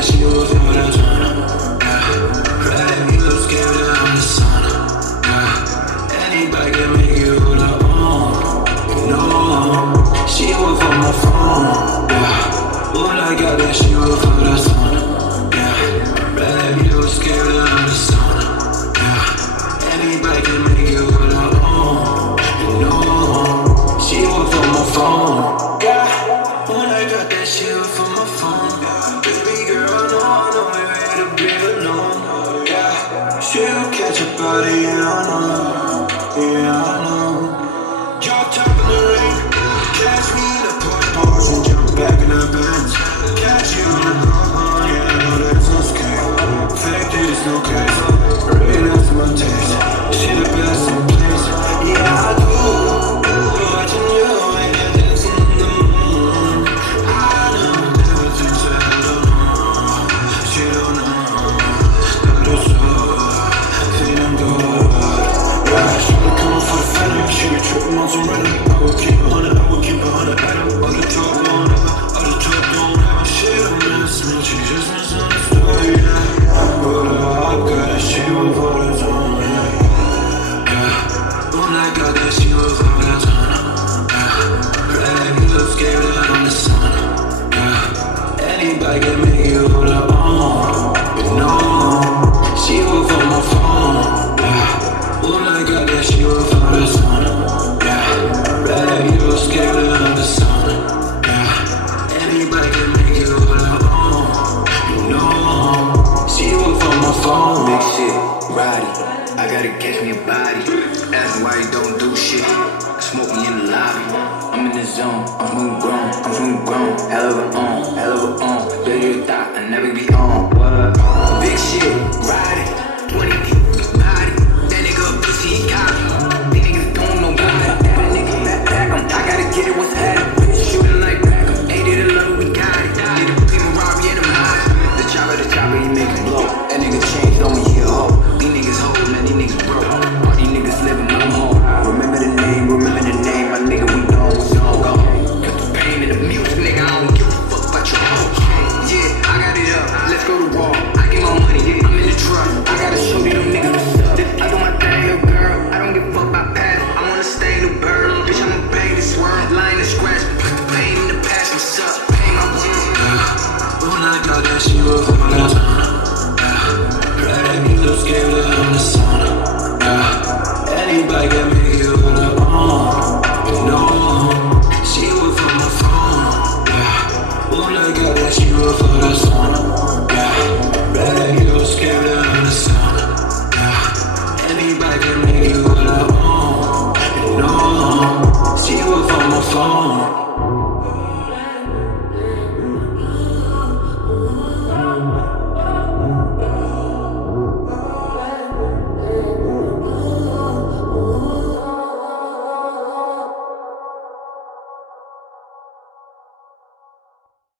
that she was for the sauna. Yeah, red lips gave her on the sauna. Yeah, anybody can make you hold her on. You know, she was on my phone. Yeah, when I got that she was for the sauna. Yeah, red lips gave her on the sauna. Yeah, anybody can make you hold her on. You know, she was on my phone. Yeah, when I got that shit from my phone. Baby girl, I know you ready to be alone. Yeah, she'll catch your body, yeah, I know. Yeah, I know. Drop top in the rain, catch me in the porch bars and jump back in the Benz. Catch you in the car, yeah, I know that's no scale. Fact is no case, really that's my taste. She the best in place, yeah, I do. Watching you and you're dancing in the moon. I know there are things that I don't know. She don't know, that is so, feeling good. Yeah, she be coming for the phantom, she be tripping on some random. I will keep it 100, I will keep it 100 item. All the talk won't ever, all the talk don't ever. She don't miss me, she just misunderstood, yeah. I put her up, got that she was for the zone, yeah. Yeah, when I got that she was for the zone. Yeah, red lips gave her on the sauna. Yeah, anybody can make you hold her on. You know, she was on my phone. Yeah, when I got that she was for the sauna. Yeah, red lips gave her on the sauna. Yeah, anybody can make you hold her on. You know, she was on my phone. Big shit, Roddy, I gotta catch me a body. Asking why you don't do shit. Smoke me in the lobby. I'm in the zone, I'm smooth grown. Hell of a on. Better you thought I never be on. What? Big shit, Roddy, 20 deep, body. That nigga a pussy, he copy. These niggas don't know body. That nigga back him. I gotta get it, what's happening? Shooting like Beckham. 80 to love, we got it. Did a Prima Robbie and them high. The chopper, he make it blow. That nigga changed on me, he a hoe. These niggas hoes, man, these niggas broke. All these niggas living my home. Remember the name, my nigga, we gone. Got the pain in the music, nigga, I don't give a fuck about your hoe. Yeah, I got it up, let's go to war. I get my money, I'm in the truck. I gotta show these them niggas what's up. I do my thing, little girl, I don't give a fuck about past. I wanna stay in the bird, bitch, I'ma bang this world. Lying and scratch, put the pain in the past, what's up? Pay my wounds. Yeah, when I got that she was for the sauna. Yeah, red lips gave her on the sauna. Yeah, anybody can make you hold her on. You know, she was on my phone. Yeah, when I got that she was for the sauna. Yeah, red lips gave her on the sauna. Yeah, anybody can make you hold her on. You know, she was on my phone.